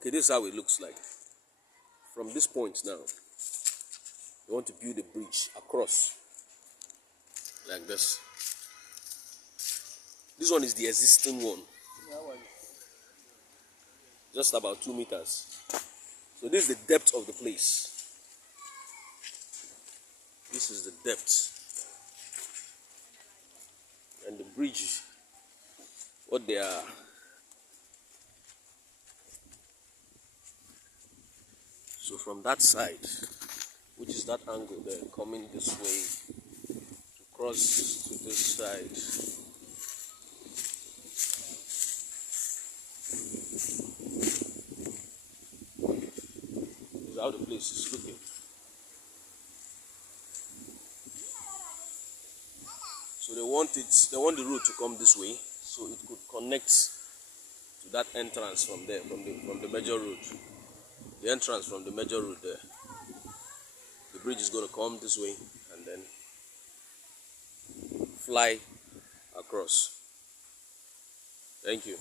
Okay, this is how it looks like. From this point now, you want to build a bridge across like this. This one is the existing one, just about 2 meters. So this is the depth of the place. This is the depth. And the bridge, what they are. So from that side, which is that angle there, coming this way to cross to this side. This is how the place is looking. So they want the road to come this way, so it could connect to that entrance from there, from the major road. The entrance from the major road there. The bridge is going to come this way and then fly across. Thank you.